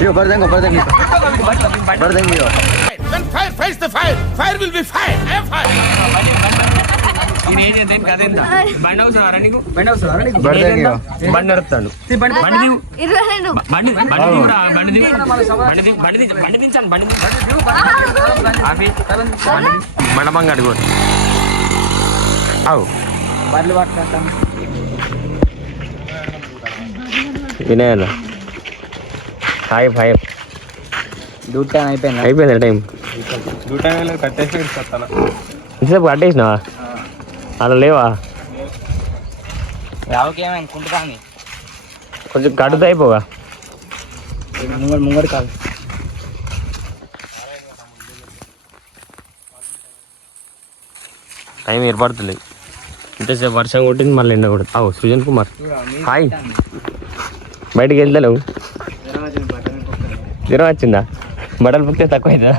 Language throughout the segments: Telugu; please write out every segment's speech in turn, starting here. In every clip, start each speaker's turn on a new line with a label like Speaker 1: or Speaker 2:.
Speaker 1: Ego బరదంగ బరదంగ బరదంగ ego
Speaker 2: When fire fights the fire, fire will be fire. I am fire.
Speaker 3: బండి అవసరం నీకు? బండి బండి దిగు బండి బండి దిగురా బండి దిగు బండి దిగు బండి దిగు బండి దించాను బండి. బండి వినయాల. హాయ్ హాయ్
Speaker 1: డ్యూటీ టైం అయిపోయింది
Speaker 3: అయిపోయింది టైం
Speaker 1: కట్టేసి
Speaker 3: ఇంతసేపు కట్టేసినావా అలా లేవా?
Speaker 1: రావుకి ఏమైంది కుంటుకాని
Speaker 3: కొంచెం కడుతా అయిపోగా.
Speaker 1: ముంగడు ముంగడు కాదు.
Speaker 3: టైం ఏర్పడుతుంది. ఇంతసేపు వర్షం కొట్టింది మళ్ళీ ఎండ కొడుతుంది. అవు సృజన్ కుమార్. హాయ్ బయటికి వెళ్తలేవు. జ్వరం వచ్చిందా? బట్టలు పుక్తే తక్కువైందా?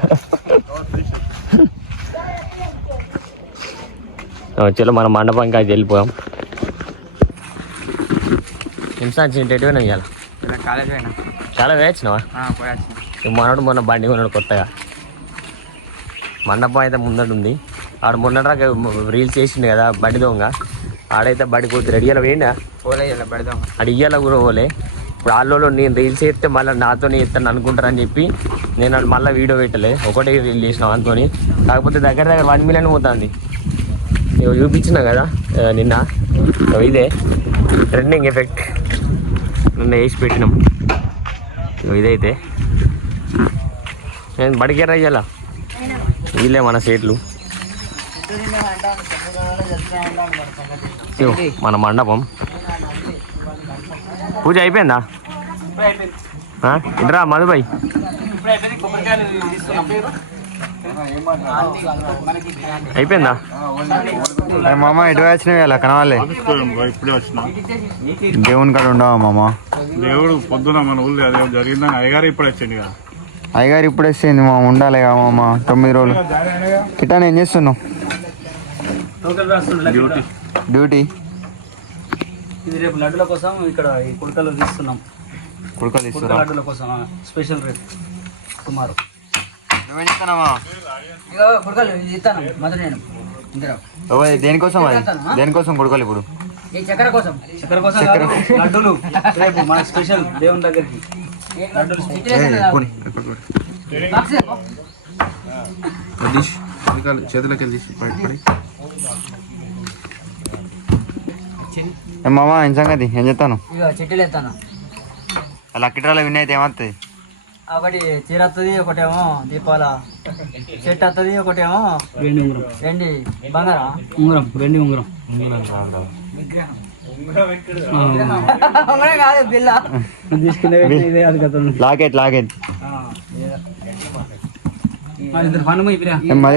Speaker 3: చలో మన మండపం కాదు వెళ్ళిపోయాం హింసా వచ్చింటే ఎటువైనా ఇవాళ
Speaker 1: కాలేజ్ పోయినా
Speaker 3: చాలా
Speaker 1: పోయాల్సింది
Speaker 3: మనోడు మొన్న బండి కొన్నాడు కొత్తగా. మండపం అయితే ముందట ఉంది. ఆడ మొన్నట రీల్స్ చేసిండు కదా బండి దొంగ. ఆడైతే బండి కూతురు అడిగేలా వేయండా
Speaker 1: పోలే ఇలా పెడదాం
Speaker 3: అడిగేలా కూడా పోలే. వాళ్ళు నేను రీల్స్ చేస్తే మళ్ళీ నాతోనే చేస్తాను అనుకుంటారని చెప్పి నేను అది మళ్ళీ వీడియో పెట్టలే. ఒకటే రీల్ చేసిన అనుకోని కాకపోతే దగ్గర దగ్గర వన్ మిలియన్ పోతుంది. నువ్వు చూపించిన కదా నిన్న. ఇదే. ట్రెండింగ్ ఎఫెక్ట్ నిన్న వేసి పెట్టినాం. ఇగో ఇదైతే. నేను బడికేరా ఇయ్యాల వీళ్ళే మన సీట్లు. మన మండపం. పూజ అయిపోయిందా? ఆ? ఇట్రా మధుబాయ్? అయిపోయిందా?
Speaker 1: మామ ఎటు వచ్చినవి అలా కనవాలి.
Speaker 4: ఇప్పుడే వచ్చిన
Speaker 1: దేవుని కాడ ఉండవా మామ?
Speaker 4: దేవుడు పొద్దున మన ఊళ్ళో అదే జరిగిందని అయ్యగారు ఇప్పుడు వచ్చింది కదా.
Speaker 1: అయ్యగారు ఇప్పుడు వస్తుంది మామ ఉండాలి కదా మామ తొమ్మిది రోజులు. కిటాన్ ఏం చేస్తున్నావు?
Speaker 4: డ్యూటీ
Speaker 1: డ్యూటీ
Speaker 5: ఇది రేపు లడ్డుల కోసం ఇక్కడ ఈ కుడకలు తీస్తున్నాం.
Speaker 1: కుడుకలు
Speaker 5: కుడక లడ్డుల కోసం ఆ, స్పెషల్ రేట్ సుమారు.
Speaker 1: నువ్వేం చేస్తున్నావా?
Speaker 5: ఇక కుడకలు ఇది ఇస్తాను మధుర నేను. ఇందిరా
Speaker 1: దేనికోసం అది? దేనికోసం కుడుకలు ఇప్పుడు?
Speaker 5: ఈ చక్కెర కోసం. చక్కెర కోసం కాదు, లడ్డూలు. రేపు మన స్పెషల్ దేవుని దగ్గరికి. లడ్డూలు
Speaker 4: చేతులకి వెళ్ళి బయటపడి
Speaker 1: మామ ఏం సంగతి? ఏం చెప్తాను
Speaker 5: చెట్టులు ఎత్తాను
Speaker 1: లక్కిటాల విన్ అయితే ఏమవుతుంది
Speaker 5: ఒకటి చీర వస్తుంది ఒకటేమో దీపాల. చెట్టు వస్తుంది ఒకటేమో వెండి ఉంగరం. వెండి. బంగారా? ఉంగరం వెండి ఉంగరం. ఉంగరం కాదు. బిల్ల. తీసుకునే ఇదే అది కదా
Speaker 1: లాకెట్ లాకెట్.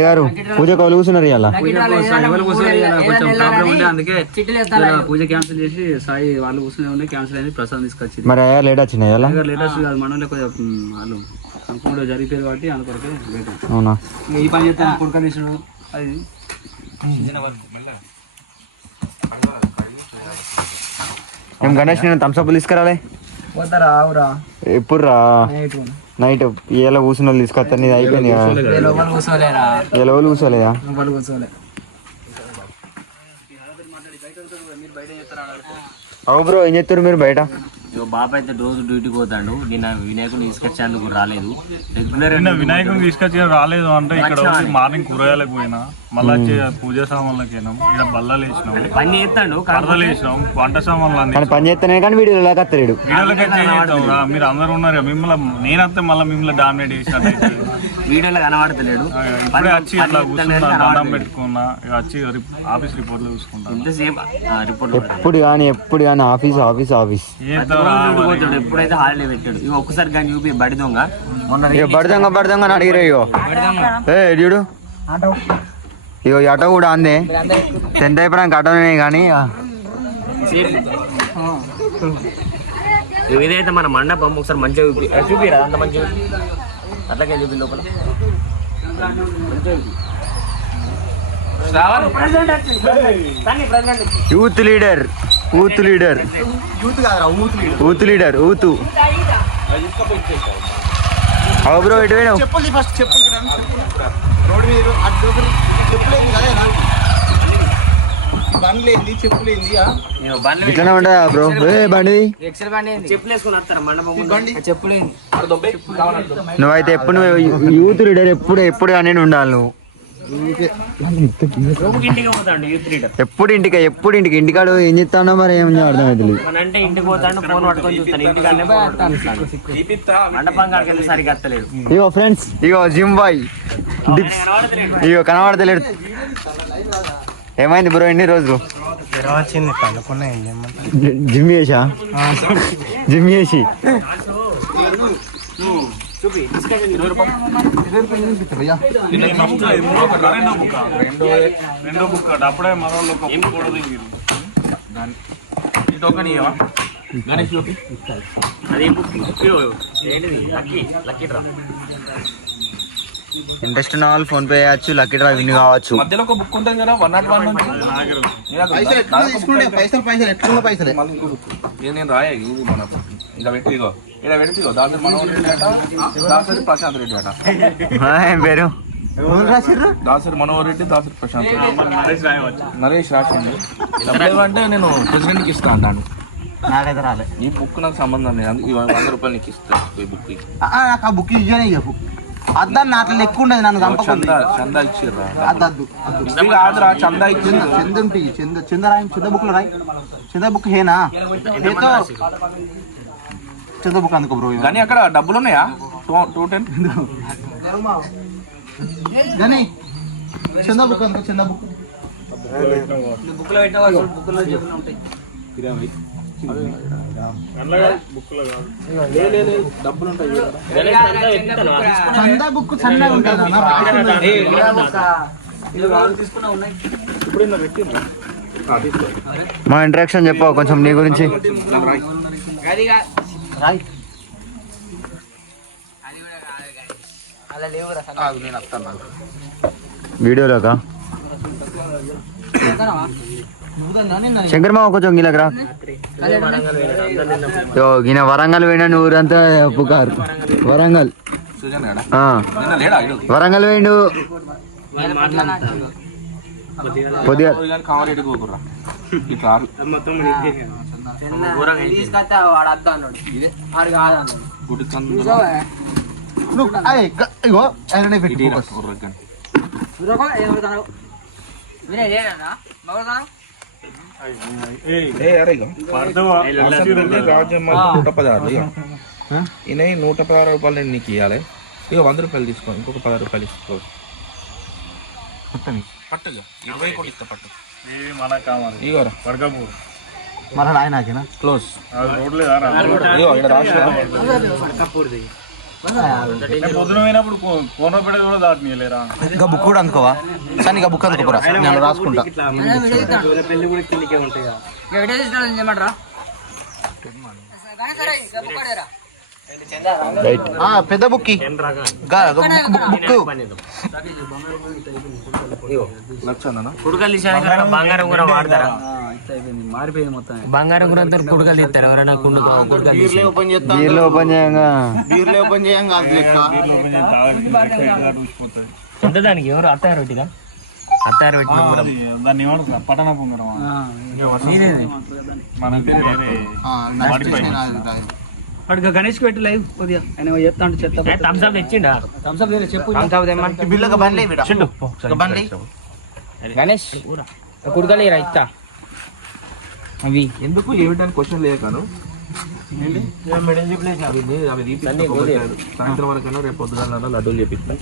Speaker 1: గారు పూజ కౌలు కూర్చున్నారు
Speaker 5: ఉండే అందుకే ఇలా పూజ క్యాన్సిల్ చేసి సాయి వాళ్ళు కూర్చునే ఉండే క్యాన్సిల్ అయింది ప్రసాదం తీసుకొచ్చి
Speaker 1: మరి అయ్యా లేట్ వచ్చినాయి ఇవాళ?
Speaker 5: లేటెస్ట్ కాదు మనలో కొంచెం ఉమ్, వాళ్ళు అనుకుంటే జరిగిపోయారు కాబట్టి అందుకొరకే లేట్
Speaker 1: అవునా?
Speaker 5: ఈ పని చేస్తాను కుడుక తీసుడు అది.
Speaker 1: ఏం గణేష్ నేను థమ్స్అప్ తీసుకురాలే?
Speaker 5: పోతారా ఆవురా?
Speaker 1: ఎప్పుడు రా? నైట్ ఇలా కూర్చున్న వాళ్ళు తీసుకొస్తా నీది అయిపోయింది కదా. ఏ లోపల కూర్చోలేదా అవు బ్రో ఏం చెప్తారు మీరు బయట?
Speaker 3: ఇగో బాబు అయితే రోజు డ్యూటీకి పోతాడు. నిన్న వినాయకుడు తీసుకొచ్చేందుకు రాలేదు. రెగ్యులర్
Speaker 4: నిన్న వినాయకుని తీసుకొచ్చి రాలేదు అంటే ఇక్కడ వచ్చి మార్నింగ్ కూరగాయలకు పోయినా. మళ్ళీ పూజ సామాన్లకి పోయినాం ఇక్కడ బల్లలు వేసినాం.
Speaker 3: పని చేస్తాడు
Speaker 4: పరదలు వేసినాం వంట సామాన్లు
Speaker 1: పని చేస్తేనే కానీ వీడియో ఎలా కత్తలేడు?
Speaker 4: మీరు అందరూ ఉన్నారు మిమ్మల్ని నేనంతే మళ్ళీ మిమ్మల్ని డామినేట్ చేసినట్టు
Speaker 3: వీడియోలో కనబడతలేడు.
Speaker 4: ఇప్పుడే వచ్చి దండం పెట్టుకున్నా ఆఫీస్ రిపోర్ట్లు
Speaker 3: రిపోర్ట్
Speaker 1: ఎప్పుడు కానీ ఎప్పుడు కానీ ఆఫీస్ ఆఫీస్ ఆఫీస్.
Speaker 3: ఎప్పుడైతే హాలిడే పెట్టాడు. ఇక ఒక్కసారి కానీ చూపి బడి దొంగ. మొన్న
Speaker 1: ఇక బడదంగా బడదంగా అని అడిగిరే ఇగో. ఏ చూడు. ఇగో ఈ ఆటో కూడా అందే. టెన్త్ అయిపోయినాక ఆటోనే కానీ
Speaker 3: ఇదైతే మన మండపం ఒకసారి మంచిగా చూపి చూపిరా అంత మంచిగా. అట్లాగే చూపి లోపల.
Speaker 1: Youth leader youth leader. Youth leader. ఊతు అవు బ్రో ఇటు పోయినావు
Speaker 2: చెప్పులు ఫస్ట్ చెప్పులు రోడ్ మీద అటు ఒకటి చెప్పులేంది కదా?
Speaker 1: ఇట్లనే బ్రో?
Speaker 2: బండి.
Speaker 1: నువ్వైతే ఎప్పుడు నువ్వు యూత్ లీడర్ ఎప్పుడు ఎప్పుడు అని ఉండాలి నువ్వు? ఎప్పుడు ఇంటికి ఎప్పుడు ఇంటికి ఇంటికాడు ఏం చెప్తానో మరి ఏం అర్థమవుతుంది
Speaker 3: మన అంటే ఇంటికి పోతాడు ఫోన్ పట్టుకొని చూస్తాను ఇంటికి మండపం కాడికి వెళ్తే సరిగ్గా వస్తలేదు
Speaker 1: ఇగో ఫ్రెండ్స్ ఇగో జిమ్ బాయ్. డిప్స్. ఇగో కనబడతలేడు. ఏమైంది బ్రో ఎన్ని రోజులు? జిమ్ చేసా? జిమ్ చేసి?
Speaker 4: రెండో రెండో అప్పుడే
Speaker 3: అది book? Lucky lucky. Draw.
Speaker 1: Interest ఉన్న వాళ్ళు ఫోన్ పే చేయొచ్చు లక్కీ డ్రా విన్ కావచ్చు.
Speaker 6: మధ్యలో ఒక బుక్ ఉంటుంది కదా వన్ నాట్ వన్
Speaker 2: పైసలు ఎట్లా తీసుకుంటే పైసలు పైసలు ఎట్లా పైసలే.
Speaker 6: నేను రాయ ఇది మన ఇంకా పెట్టి ఇగో ఇక్కడ పెడితే ఇగో దాని మనోహర్ రెడ్డి అట దాసరి ప్రశాంత్ రెడ్డి అట.
Speaker 1: పేరు?
Speaker 6: దాసరి మనోహర్ రెడ్డి దాసరి ప్రశాంత్ రెడ్డి.
Speaker 4: నరేష్
Speaker 6: రాసిండు. డబ్బులు అంటే నేను ప్రెసిడెంట్కి ఇస్తా అన్నాను
Speaker 2: నాకైతే రాలే.
Speaker 6: ఈ బుక్ నాకు సంబంధం లేదు. అందుకే ఈ వంద రూపాయలు నీకు ఇస్తా ఈ బుక్
Speaker 2: ఆ, బుక్ ఇయ్యనే చెప్పు అద్దాన్ని నాట్లో లెక్క ఉండదు నన్ను చంపకుంది
Speaker 6: చందా చందా ఇచ్చిర్రా?
Speaker 2: అద్దద్దు అద్దు.
Speaker 6: ఇది కాదురా చందా ఇచ్చింది?
Speaker 2: చంద ఉంటుంది చంద చంద రాయి చంద బుక్ రాయి. చంద బుక్ హేనా? ఏతో? చంద బుక్ అందుకో బ్రో
Speaker 6: కానీ అక్కడ డబ్బులు ఉన్నాయా టూ టెన్?
Speaker 2: కానీ చంద బుక్ అందుకో చంద బుక్
Speaker 5: బుక్లో పెట్టిన బుక్లో జేబులో ఉంటాయి.
Speaker 1: మా ఇంట్రాక్షన్ చెప్పావు కొంచెం నీ గురించి. వీడియోలోకా? శంకర్ మామ కొంచెం గిలక రా. యో, ఈయన వరంగల్ పోయినా ఊరంతా పుకారు. వరంగల్. వరంగల్ పోయిండు. కొద్దిగా
Speaker 6: కానీ కామారెడ్డి పోకుర్రా ఇట్లా ఆరు.
Speaker 5: తీసుకొస్తే వాడు అద్దా అన్నాడు వాడు కాదు అన్నాడు
Speaker 6: గుడి కందులో
Speaker 2: నువ్వు అయ్, గ- ఇగో పెట్టు
Speaker 6: ఈయన నూట పదహారు రూపాయలు నేను నీకు ఇవ్వాలి ఇక వంద రూపాయలు తీసుకో ఇంకొక పదహారు రూపాయలు పట్టని పట్టుగా ఇరవై కూడా ఇస్తా పట్టు.
Speaker 4: మన కావాలి.
Speaker 6: ఇగోరా
Speaker 4: వడకపూర్
Speaker 6: క్లోజ్
Speaker 4: రోడ్లే
Speaker 6: రాసిన
Speaker 4: పొద్దున పోయినప్పుడు కూడా దాటినీయలేరా
Speaker 2: ఇంకా బుక్ కూడా అందుకోవా సరే ఇంకా బుక్ అందుకోరా. నేను రాసుకుంటా. ఆ, పెద్ద బుక్ బుక్
Speaker 3: కుడుకలు తీసాను బంగారం కూడా వాడతారా?
Speaker 5: మారిపోయింది మొత్తం.
Speaker 3: బంగారం కూడా అందరు కుడుకలు తీస్తారు ఎవరైనా కుండు కుడుకలు
Speaker 2: ఓపెన్ చేస్తా
Speaker 1: ఓపెన్ చేయంగా.
Speaker 2: బీర్లే ఓపెన్ లెక్క.
Speaker 3: ఎంత దానికి? ఎవరు అత్తారు పెట్టిదా అత్తారు పెట్టిన ఉంగరం.
Speaker 4: దాన్ని
Speaker 5: వాడికి గణేష్ పెట్టి లైవ్ కొద్దిగా. ఆయన చెప్తా అంటే చెత్త
Speaker 3: ఏ, థమ్స్ అప్ తెచ్చిండా?
Speaker 5: థమ్స్ అప్ చెప్పు.
Speaker 2: బిల్లకి బండి బిడ్డ. ఒక బండి.
Speaker 5: గణేష్ కుడుకలే రా ఇస్తా అవి.
Speaker 6: ఎందుకు ఏమిటని క్వశ్చన్ లేకను సాయంత్రం వరకు రేపు పొద్దున లడ్డూలు చేపిస్తాను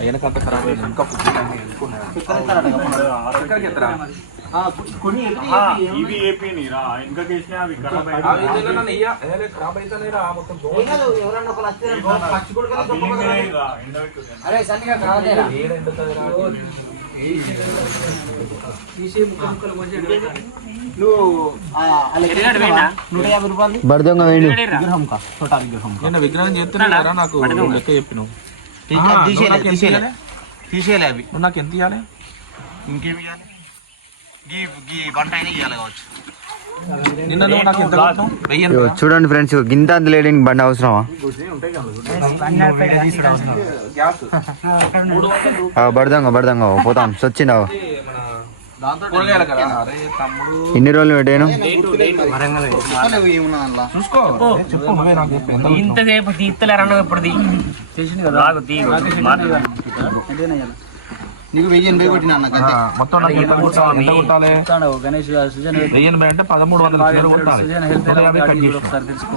Speaker 6: వెనకంత ఖరాబ్ అయింది ఇంకా
Speaker 2: కొన్ని
Speaker 4: ఇవి ఏపీ ఇంకా చేసినా అవి ఖరాబ్
Speaker 2: నువ్వు విగ్రహం
Speaker 6: చేస్తున్నారా నాకు లెక్క చెప్పినావు.
Speaker 2: తీసేయాలి, అవి.
Speaker 6: నాకు ఎంత ఇవ్వాలి
Speaker 2: ఇంకేమి ఇవ్వాలి గీ గీ వంట అయినా ఇవ్వాలి కావచ్చు.
Speaker 1: చూడండి ఫ్రెండ్స్ గింత అంత లేడీకి బండి అవసరమా? ఆ, బడదంగ బడదంగ పోతాం.
Speaker 6: కదా? తమ్ముడు
Speaker 1: ఇన్ని రోజులు పెట్టాను
Speaker 3: ఇంతసేపు ఇప్పుడు తీ? రాగు తీ
Speaker 2: నీకు వెయ్యి ఎనభై కొట్టినా అన్న
Speaker 6: ఆ, మొత్తం నాకు ఎంత కొట్టాలి? ఎంత కొట్టాలి?
Speaker 5: గణేష్ సుజన్
Speaker 6: వెయ్యి ఎనభై అంటే పదమూడు వందల చీర కొట్టాలి.
Speaker 5: సుజన్ హెల్త్
Speaker 6: నూట యాభై కట్ చేసిన.
Speaker 5: ఒకసారి తెలుసుకో.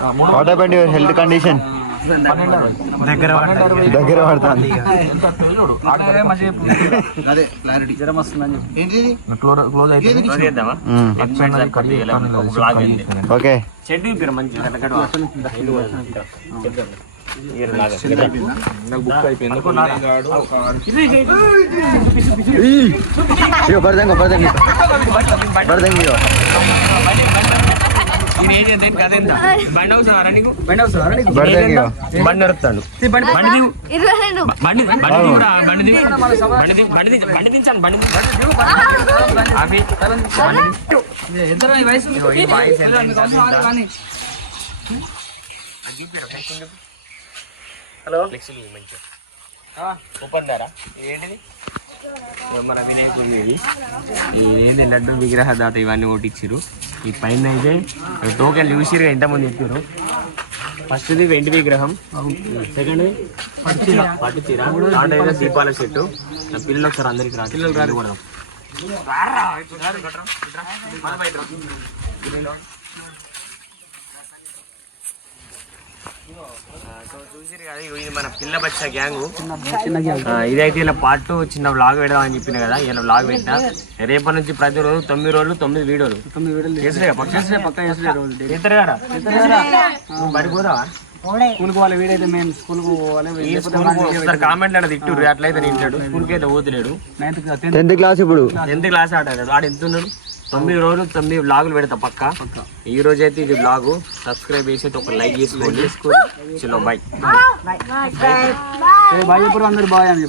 Speaker 6: ఆ, మూడు
Speaker 1: what about your health condition
Speaker 6: పన్నెండు అరవై.
Speaker 1: దగ్గర
Speaker 6: పన్నెండు అరవై.
Speaker 1: దగ్గర పడుతుంది.
Speaker 6: ఎంత వస్తుందో చూడు.
Speaker 5: అదే మంచిగా చెప్పు.
Speaker 2: అదే క్లారిటీ
Speaker 5: జ్వరం వస్తుందని చెప్పు.
Speaker 2: ఏంటిది?
Speaker 6: క్లోజ్ క్లోజ్ అయిపోయింది
Speaker 3: చేద్దామా?
Speaker 1: మ్మ్.
Speaker 3: ఎక్స్పెన్స్ కొద్దిగా ఇలా ఒక బ్లాగ్ ఉంది
Speaker 1: ఓకే.
Speaker 3: చెడ్డు మంచి
Speaker 6: నాకు బుక్ అయిపోయింది ఎంత గాడు, ఒక
Speaker 5: వయసు
Speaker 3: హలో? ఓపెన్ దారా? ఏంటిది? మన వినాయకుడి ఇది. ఇదేంటి లడ్డు విగ్రహ దాత ఇవన్నీ కొట్టించారు ఈ పైన అయితే టోకెన్ చూసిరు ఎంతమంది ఎత్తారు ఫస్ట్ది వెండి విగ్రహం. సెకండ్ పట్టు చీర పట్టు చీర దాంట్లో అయితే దీపాల చెట్టు. నా పిల్లలు ఒకసారి అందరికి రా. పిల్లలు రాదు కూడా. చూసిరు కదా ఇగో ఇది మన పిల్ల బచ్చ గ్యాంగ్ ఇదైతే ఇలా పార్ట్ చిన్న వ్లాగ్ పెడదామని చెప్పిన కదా ఇలా వ్లాగ్ పెట్టినా. రేపటి నుంచి ప్రతి రోజు తొమ్మిది రోజులు తొమ్మిది వీడియోలు. చేస్తారు కదా నువ్వు బడికి పోదావా?
Speaker 5: స్కూల్కి పోవాలి వీడైతే మేము స్కూల్కి పోవాలి
Speaker 3: కామెంట్ అనేది తిట్టు అట్లయితే నింటాడు స్కూల్కి అయితే పోతున్నాడు
Speaker 5: టెన్త్
Speaker 1: టెన్త్ క్లాస్ ఇప్పుడు.
Speaker 3: ఎంత క్లాస్ ఆడాడు ఆడు ఎంత ఉన్నాడు? తొమ్మిది రోజులు తొమ్మిది వ్లాగులు పెడతా పక్క. ఈ రోజు అయితే ఇది వ్లాగు సబ్స్క్రైబ్ చేసి అయితే ఒక లైక్ చేసుకోండి చలో బై
Speaker 5: బాయ్ చెప్పరు అందరు బాయ్ అని.